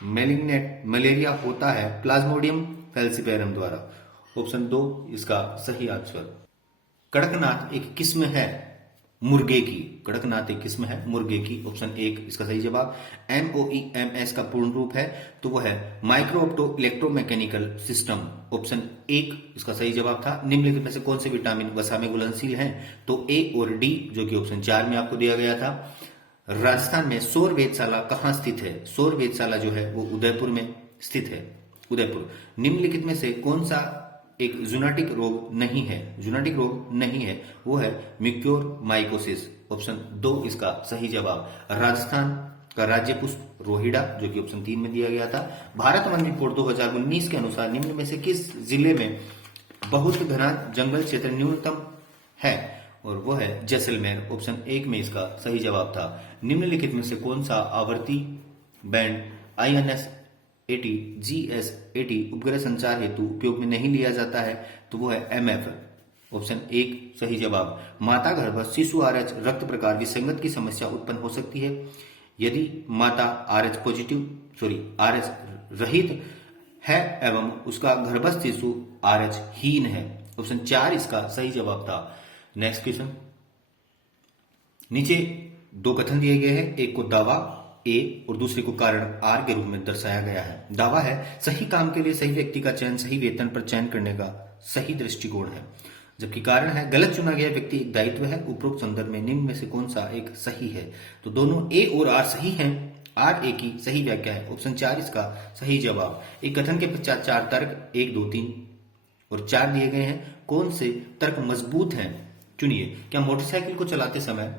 मेलिग्नेंट मलेरिया होता है प्लाज्मोडियम फैल्सिपेरम द्वारा। ऑप्शन 2 इसका सही आंसर। कड़कनाथ एक किस्म है मुर्गे की, कड़कनाथ एक किस्म है मुर्गे की। ऑप्शन 1 इसका सही जवाब। MOEMS का पूर्ण रूप है, तो वो है micro opto electromechanical system. Option 1 इसका सही जवाब था। निम्नलिखित में से कौन से विटामिन वसा में घुलनशील हैं? तो A और D, जो कि ऑप्शन 4 में आपको दिया गया था। राजस्थान में सौर वेधशाला कहाँ स्थित है? सौर वेधशाला जो है वो उदयपुर में स्थित है, उदयपुर। निम्नलिखित में से कौन सा एक जूनाटिक रोग नहीं है? जूनाटिक रोग नहीं है, वो है म्यूकोरमाइकोसिस। ऑप्शन 2 इसका सही जवाब। राजस्थान का राज्य पुष्प रोहिड़ा, जो कि ऑप्शन 3 में दिया गया था। भारत वन रिपोर्ट 2019 के अनुसार निम्न में से किस जिले में बहुत घना जंगल क्षेत्र न्यूनतम है? और वो है जैसलमेर। ऑप्शन 1 में इसका सही जवाब था। निम्नलिखित में से कौन सा आवर्ती बैंड INS 80 GS80 उपग्रह संचार हेतु उपयोग में नहीं लिया जाता है? तो वो है MF। ऑप्शन 1 सही जवाब। माता गर्भस्थ शिशु RH रक्त प्रकार विसंगत की समस्या उत्पन्न हो सकती है यदि माता RH रहित है एवं उसका गर्भस्थ शिशु RH हीन है। ऑप्शन 4 इसका सही जवाब था। नेक्स्ट क्वेश्चन, नीचे 2 कथन दिए गए हैं, एक को दावा A और दूसरे को कारण R के रूप में दर्शाया गया है। दावा है सही काम के लिए सही व्यक्ति का चयन सही वेतन पर चयन करने का सही दृष्टिकोण है, जबकि कारण है गलत चुना गया व्यक्ति एक दायित्व है। उपरोक्त संदर्भ में निम्न में से कौन सा एक सही है? तो दोनों A और R सही हैं। R A की सही व्याख्या है। ऑप्शन 4 इसका सही जवाब। एक कथन के पश्चात 4 तर्क 1 2 3 और 4 दिए गए हैं। कौन से तर्क मजबूत हैं? चुनिए। क्या मोटरसाइकिल को चलाते समय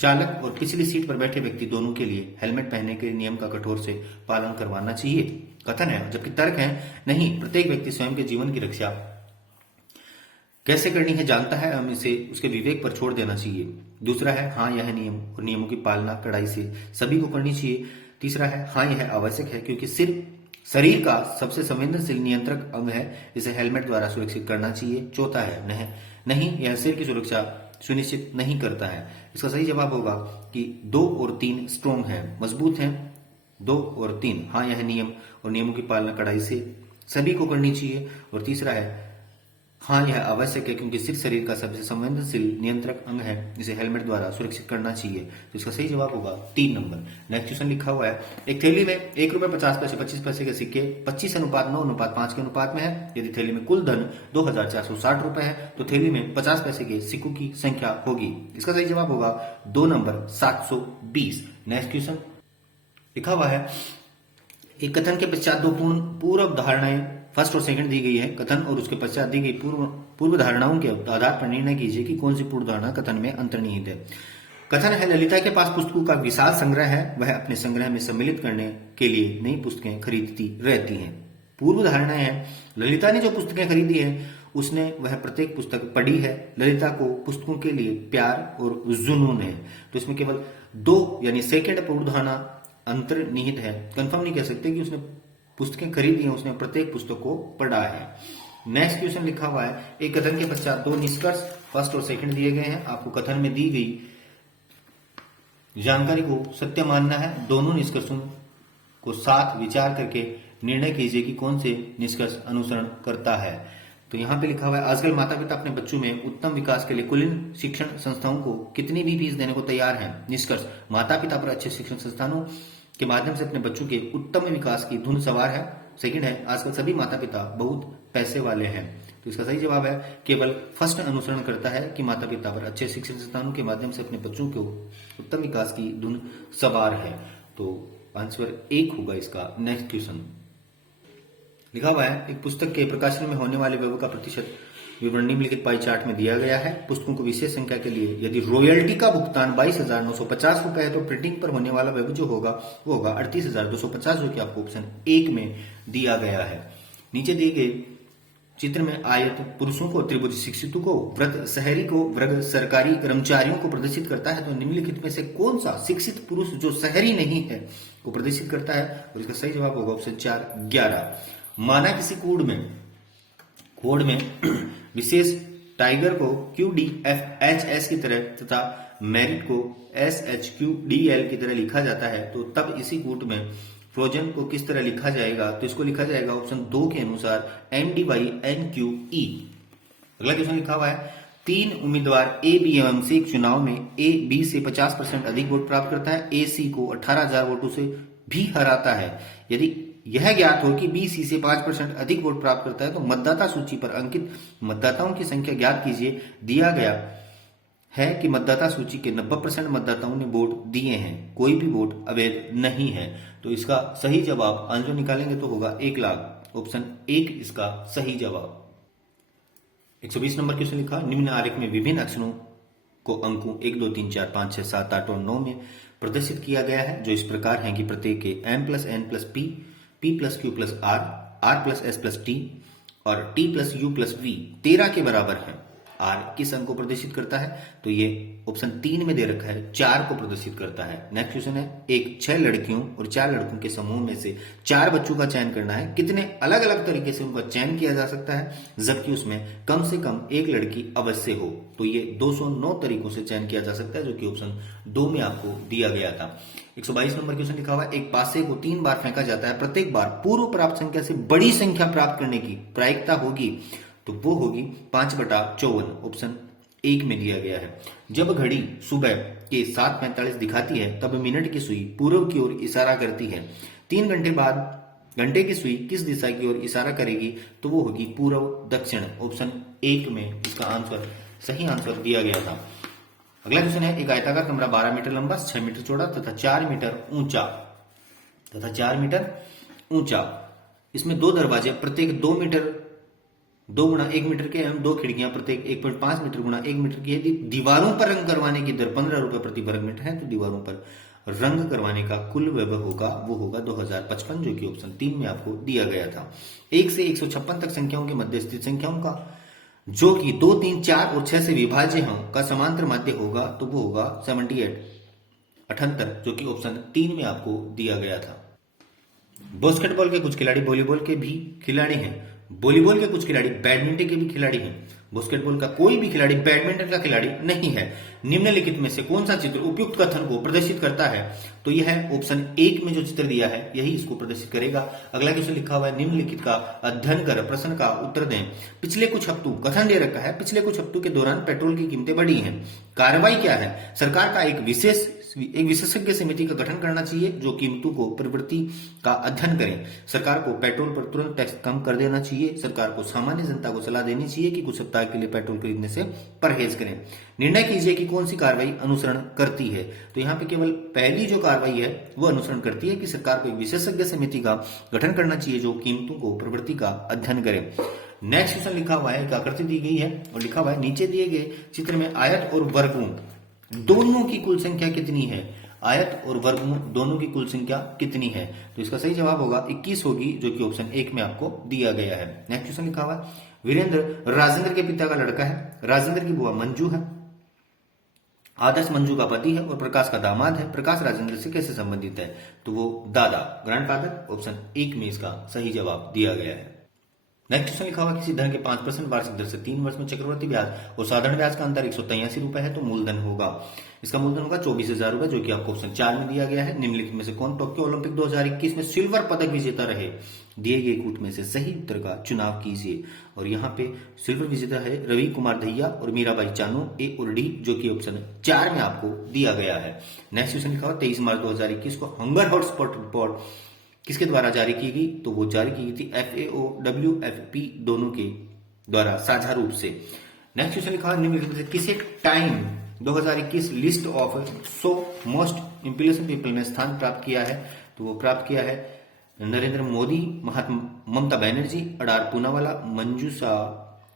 चालक और पिछली सीट पर बैठे व्यक्ति दोनों के लिए हेलमेट पहनने के नियम का कठोर से पालन करवाना चाहिए? कथन है। जबकि तर्क है नहीं, प्रत्येक व्यक्ति स्वयं के जीवन की रक्षा कैसे करनी है जानता है, हम इसे उसके विवेक पर छोड़ देना चाहिए। दूसरा है हाँ यह नियम और नियमों की पालना कड़ाई से सभी को करनी चाहिए। तीसरा है हाँ यह आवश्यक है क्योंकि सिर शरीर का सबसे संवेदनशील नियंत्रक अंग है, इसे हेलमेट द्वारा सुरक्षित करना चाहिए। चौथा है नहीं, यह सिर की सुरक्षा सुनिश्चित नहीं करता है। इसका सही जवाब होगा कि 2 और 3 स्ट्रॉन्ग है, मजबूत हैं। 2 और 3 हाँ यह नियम और नियमों की पालना कड़ाई से सभी को करनी चाहिए। और तीसरा है हाँ, यह आवश्यक है क्योंकि सिर शरीर का सबसे संवेदनशील नियंत्रक अंग है जिसे हेलमेट द्वारा सुरक्षित करना चाहिए। तो इसका सही जवाब होगा 3 नंबर। नेक्स्ट क्वेश्चन लिखा हुआ है, एक थैली में 1 रुपए 50 पैसे 25 पैसे के सिक्के 25:9:5 के अनुपात में है। यदि थैली में कुल धन 2,460 रुपए है तो थैली में 50 पैसे के सिक्कों की संख्या होगी। इसका सही जवाब होगा 2 नंबर 720। नेक्स्ट क्वेश्चन लिखा हुआ है, एक कथन के पश्चात दो पूर्व धारणाएं फर्स्ट और सेकंड दी गई है। कथन और उसके पश्चात दी गई पूर्व धारणाओं के आधार पर निर्णय कीजिए कि कौन सी पूर्व धारणा कथन में अंतर्निहित है। कथन है, ललिता के पास पुस्तकों का विशाल संग्रह है, वह अपने संग्रह में सम्मिलित करने के लिए नई पुस्तकें खरीदती रहती हैं। पूर्व धारणा है, ललिता ने जो पुस्तकें खरीदी है उसने वह प्रत्येक पुस्तक पढ़ी है। ललिता को पुस्तकों के लिए प्यार और जुनून है। तो इसमें केवल 2 यानी सेकंड पूर्व धारणा अंतर्निहित है। कंफर्म नहीं कह सकते कि उसने पुस्तकें खरीदी हैं, उसने प्रत्येक पुस्तक को पढ़ा है। नेक्स्ट क्वेश्चन लिखा हुआ है, एक कथन के पश्चात 2 निष्कर्ष फर्स्ट और सेकंड दिए गए हैं। आपको कथन में दी गई जानकारी को सत्य मानना है। दोनों निष्कर्षों को साथ विचार करके निर्णय कीजिए कि कौन से निष्कर्ष अनुसरण करता है। तो यहाँ पे लिखा हुआ है, आजकल माता पिता अपने बच्चों में उत्तम विकास के लिए कुलीन शिक्षण संस्थाओं को कितनी भी फीस देने को तैयार हैं। निष्कर्ष, माता पिता पर अच्छे शिक्षण संस्थानों के माध्यम से अपने बच्चों के उत्तम विकास की धुन सवार है। सेकंड है, आजकल सभी माता पिता बहुत पैसे वाले हैं। तो इसका सही जवाब है, केवल फर्स्ट अनुसरण करता है कि माता पिता पर अच्छे शिक्षण संस्थानों के माध्यम से अपने बच्चों को उत्तम विकास की धुन सवार है। तो आंसर 1 होगा इसका। नेक्स्ट क्वेश्चन लिखा हुआ है, एक पुस्तक के प्रकाशन में होने वाले व्यय का प्रतिशत विवरण निम्नलिखित पाई चार्ट में दिया गया है। पुस्तकों को विशेष संख्या के लिए यदि रॉयल्टी का भुगतान 22,950 रुपए है तो प्रिंटिंग पर होने वाला व्यय जो होगा वो होगा 38,250, जो कि आपको ऑप्शन 1 में दिया गया है। नीचे दिए गए चित्र में आयत पुरुषों को, त्रिभुज शिक्षितों को, वृत्त शहरी को, वर्ग सरकारी कर्मचारियों को प्रदर्शित करता है। तो निम्नलिखित में से कौन सा शिक्षित पुरुष जो शहरी नहीं है को प्रदर्शित करता है? और इसका सही जवाब होगा ऑप्शन 4 11। माना किसी कोड में विशेष टाइगर को QDFHS की तरह तथा मेरिट को SHQDL की तरह लिखा जाता है, तो तब इसी कोड में फ्रोजन को किस तरह लिखा जाएगा? तो इसको लिखा जाएगा ऑप्शन 2 के अनुसार NDYNQE। अगला क्वेश्चन लिखा हुआ है, 3 उम्मीदवार A, B एवं C चुनाव में A B से 50% अधिक वोट प्राप्त करता है, A C को 18,000 वोटों से भी हराता है। यदि यह ज्ञात हो कि B C से 5% अधिक वोट प्राप्त करता है तो मतदाता सूची पर अंकित मतदाताओं की संख्या ज्ञात कीजिए। दिया गया है कि मतदाता सूची के 90% मतदाताओं ने वोट दिए हैं, कोई भी वोट अवैध नहीं है। तो इसका सही जवाब आंसर निकालेंगे तो होगा 1 लाख। ऑप्शन 1 इसका सही जवाब। 120 नंबर क्वेश्चन लिखा, निम्न आरेख में विभिन्न अक्षरों को अंकों 1 2 3 4 5 6 7 8 और 9 में प्रदर्शित किया गया है, जो इस प्रकार हैं कि प्रत्येक के M+N+P, P+Q+R, R+S+T और T+U+V 13 के बराबर है। R किस अंक को प्रदर्शित करता है? तो ये ऑप्शन 3 में दे रखा है, 4 को प्रदर्शित करता है। नेक्स्ट क्वेश्चन है, एक 6 लड़कियों और 4 लड़कों के समूह में से 4 बच्चों का चयन करना है। कितने अलग अलग तरीके से उनका चयन किया जा सकता है जबकि उसमें कम से कम एक लड़की अवश्य हो? तो ये 209 तरीकों से चयन किया जा सकता है, जो कि ऑप्शन 2 में आपको दिया गया था। 122 नंबर क्वेश्चन लिखा हुआ है, एक पासे को 3 बार फेंका जाता है, प्रत्येक बार पूर्व प्राप्त संख्या से बड़ी संख्या प्राप्त करने की प्रायिकता होगी, तो वो होगी 5/54। ऑप्शन 1 में दिया गया है। जब घड़ी सुबह के 7:45 दिखाती है तब मिनट की सुई पूर्व की ओर इशारा करती है। 3 घंटे बाद घंटे की सुई किस दिशा की ओर इशारा करेगी? तो वो होगी पूर्व दक्षिण। ऑप्शन 1 में इसका आंसर सही आंसर दिया गया था। अगला क्वेश्चन है, एक आयताकार कमरा 12 मीटर लंबा, 6 मीटर चौड़ा तथा 4 मीटर ऊंचा। इसमें 2 दरवाजे प्रत्येक 2 मीटर 2 गुणा 1 मीटर के एवं 2 खिड़कियां प्रत्येक 1.5 मीटर गुणा 1 मीटर की। यदि दीवारों पर रंग करवाने की दर 15 रुपए प्रति वर्ग मीटर है तो दीवारों पर रंग करवाने का कुल व्यय होगा वो होगा 2055, जो कि ऑप्शन 3 में आपको दिया गया था। 1 से 156 तक संख्याओं के मध्य स्थित संख्याओं का जो कि 2, 3, 4 और 6 से विभाज्य हो का समांतर माध्य होगा, तो वो होगा 78, जो कि ऑप्शन 3 में आपको दिया गया था। बास्केटबॉल के कुछ खिलाड़ी वॉलीबॉल के भी खिलाड़ी हैं, वॉलीबॉल के कुछ खिलाड़ी बैडमिंटन के भी खिलाड़ी हैं, बास्केटबॉल का कोई भी खिलाड़ी बैडमिंटन का खिलाड़ी नहीं है। निम्नलिखित में से कौन सा चित्र उपयुक्त कथन को प्रदर्शित करता है? तो यह है ऑप्शन 1 में जो चित्र दिया है यही इसको प्रदर्शित करेगा। अगला क्वेश्चन लिखा हुआ है निम्नलिखित का अध्ययन कर प्रश्न का उत्तर दें। पिछले कुछ हफ्तों, कथन दे रखा है, पिछले कुछ हफ्तों के दौरान पेट्रोल की कीमतें बढ़ी हैं। कार्रवाई क्या है? सरकार का एक विशेषज्ञ समिति का गठन करना चाहिए जो कीमतों को प्रवृत्ति का अध्ययन करें। सरकार को पेट्रोल पर तुरंत टैक्स कम कर देना चाहिए। सरकार को सामान्य जनता को सलाह देनी चाहिए कि कुछ सप्ताह के लिए पेट्रोल खरीदने से परहेज करें। निर्णय कीजिए कि कौन सी कार्रवाई अनुसरण करती है। तो यहाँ पे केवल पहली जो कार्रवाई है वो अनुसरण करती है कि सरकार को एक विशेषज्ञ समिति का गठन करना चाहिए जो कीमतों को प्रवृत्ति का अध्ययन करे। नेक्स्ट क्वेश्चन लिखा हुआ है, एक आकृति दी गई है और लिखा हुआ है नीचे दिए गए चित्र में आयत और वर्गमूल दोनों की कुल संख्या कितनी है? आयत और वर्गमूल दोनों की कुल संख्या कितनी है? तो इसका सही जवाब होगा 21 होगी, जो कि ऑप्शन 1 में आपको दिया गया है। नेक्स्ट क्वेश्चन लिखा हुआ है वीरेंद्र राजेंद्र के पिता का लड़का है। राजेंद्र की बुआ मंजू है। आदर्श मंजू का पति है और प्रकाश का दामाद है। प्रकाश राजेंद्र से कैसे संबंधित है? तो वो दादा, ग्रैंडफादर। ऑप्शन 1 में इसका सही जवाब दिया गया है। नेक्स्ट क्वेश्चन लिखा हुआ किसी धन के 5% वार्षिक दर से 3 वर्ष में चक्रवृद्धि ब्याज और साधारण ब्याज का अंतर 183 रुपए है तो मूलधन होगा, इसका मूलधन होगा 24,000 रुपए, जो कि आपको ऑप्शन 4 में दिया गया है। निम्नलिखित में से कौन टोक्यो ओलंपिक 2021 में सिल्वर पदक विजेता रहे? दिए गए कूट में से सही उत्तर का चुनाव कीजिए। और यहाँ पे सिल्वर विजेता है रवि कुमार दहिया और मीराबाई चानू, ए और डी, जो कि ऑप्शन 4 में आपको दिया गया है। नेक्स्ट क्वेश्चन लिखा हुआ 23 मार्च 2021 को हंगर हॉटस्पॉट रिपोर्ट किसके द्वारा जारी की गई? तो वो जारी की गई थी FAO WFP दोनों के द्वारा साझा रूप से। नेक्स्ट क्वेश्चन लिखा है निम्नलिखित में से किसे time 2021 list of 100 most influential people में स्थान प्राप्त किया है? तो वो प्राप्त किया है नरेंद्र मोदी, ममता बनर्जी, अडार पूनावाला, मंजूषा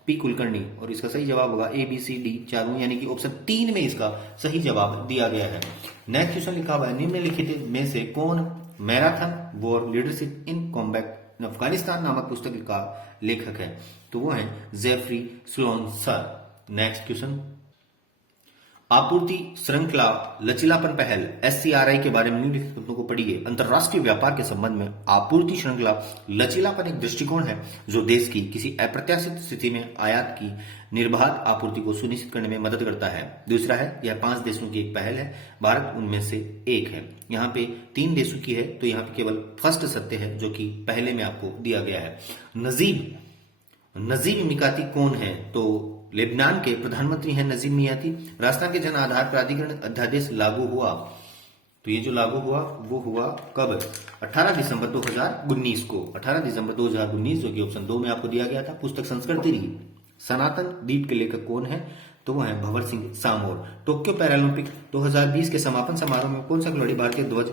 P कुलकर्णी। और इसका सही जवाब होगा ABCD चारों, यानी कि ऑप्शन 3 में इसका सही जवाब दिया गया है। नेक्स्ट क्वेश्चन लिखा हुआ है निम्नलिखित में से कौन marathon war leadership in combat Afghanistan नामक पुस्तक का लेखक है? तो वो है Jeffrey Sloan sir. Next question आपूर्ति श्रृंखला लचीलापन पहल SCRI के बारे में निम्नलिखित तथ्यों को पढ़िए। अंतरराष्ट्रीय व्यापार के संबंध में आपूर्ति श्रृंखला लचीलापन एक दृष्टिकोण है जो देश की किसी अप्रत्याशित स्थिति में आयात की निर्बाध आपूर्ति को सुनिश्चित करने में मदद करता है। दूसरा है यह 5 देशों की एक पहल है, भारत उनमें से एक है। यहाँ पे 3 देशों की है तो यहाँ पे केवल फर्स्ट सत्य है जो कि पहले में आपको दिया गया है। नजीब मिकाती कौन है? तो लेबनान के प्रधानमंत्री हैं नजीब मियाती। राजस्थान के जन आधार प्राधिकरण अध्यादेश लागू हुआ, तो ये जो लागू हुआ वो हुआ कब? 18 दिसंबर 2019 को। 18 दिसंबर 2019, जो कि ऑप्शन 2 में आपको दिया गया था। पुस्तक संस्कृति रही। सनातन द्वीप के लेखक कौन है? तो वो है भंवर सिंह सामोर। टोक्यो पैरालंपिक 2020 के समापन समारोह में कौन सा खिलाड़ी भारतीय ध्वज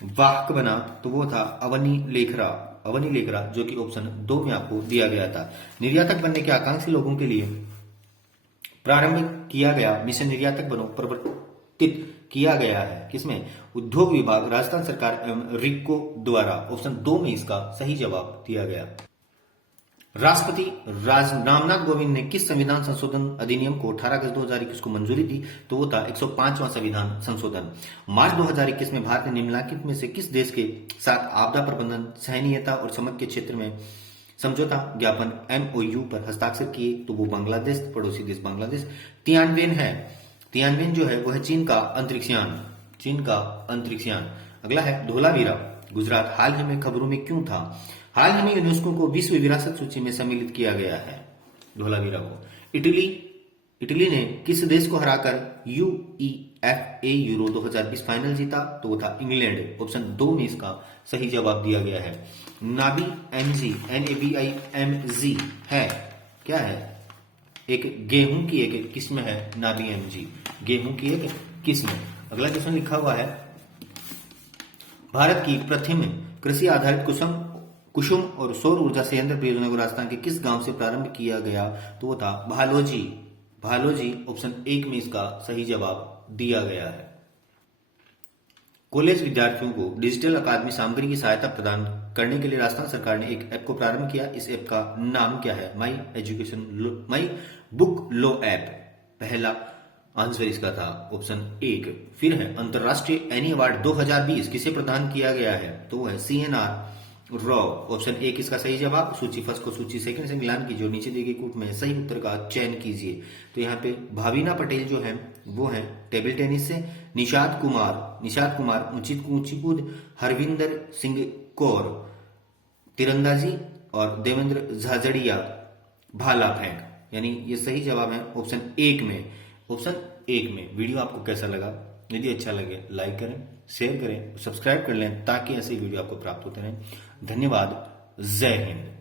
वाहक बना? तो वो था अवनी लेखरा, जो कि ऑप्शन 2 में आपको दिया गया था। निर्यातक बनने के आकांक्षी लोगों के लिए प्रारंभ किया गया मिशन निर्यातक बनो प्रवर्तित किया गया है किसमें? उद्योग विभाग, राजस्थान सरकार एवं रिक्को द्वारा। ऑप्शन 2 में इसका सही जवाब दिया गया। राष्ट्रपति रामनाथ कोविंद ने किस संविधान संशोधन अधिनियम को 18 अगस्त 2021 को मंजूरी दी? तो वो था 105वां संविधान संशोधन। मार्च 2021 में भारत ने निम्नलिखित में से किस देश के साथ आपदा प्रबंधन, सहनीयता और समझ के क्षेत्र में समझौता ज्ञापन MOU पर हस्ताक्षर किए? तो वो बांग्लादेश, पड़ोसी देश बांग्लादेश। तियानवेन जो है वो है चीन का अंतरिक्षयान। अगला है धोलावीरा, गुजरात हाल ही में खबरों में क्यों था? हाल ही में यूनेस्को को विश्व विरासत सूची में सम्मिलित किया गया है धोलावीरा को। इटली ने किस देश को हराकर UEFA यूरो 2020 फाइनल जीता? तो वो था इंग्लैंड। ऑप्शन 2 में इसका सही जवाब दिया गया है। नाबी NABI है क्या है? एक गेहूं की एक किस्म है नाबी MG, गेहूं की एक किस्म। अगला क्वेश्चन लिखा हुआ है भारत की प्रथम कृषि आधारित कुसुम और सौर ऊर्जा संयंत्र परियोजना को राजस्थान के किस गांव से प्रारंभ किया गया? तो वो था भालोजी। ऑप्शन 1 में इसका सही जवाब दिया गया है। कॉलेज विद्यार्थियों को डिजिटल अकादमी सामग्री की सहायता प्रदान करने के लिए राजस्थान सरकार ने एक ऐप को प्रारंभ किया। इस ऐप का नाम क्या है? My book low app. पहला आंसर इसका था ऑप्शन 1। फिर है अंतरराष्ट्रीय एनी अवार्ड 2020 किसे प्रदान किया गया है? तो वो है CNR रॉ। ऑप्शन ए किसका सही जवाब, सूची फर्स्ट को सूची सेकंड से मिलान कीजिए और नीचे दिए गए कूट में सही उत्तर का चयन कीजिए। तो यहाँ पे भाविना पटेल जो है वो है टेबल टेनिस से, निषाद कुमार ऊंची कूद, हरविंदर सिंह कौर तीरंदाजी और देवेंद्र झाझड़िया भाला फेंक। यानी ये सही जवाब है ऑप्शन एक में। ऑप्शन एक में। वीडियो आपको कैसा लगा? यदि अच्छा लगे लाइक करें, शेयर करें, सब्सक्राइब कर लें ताकि ऐसे वीडियो आपको प्राप्त होते रहें। धन्यवाद। जय हिंद।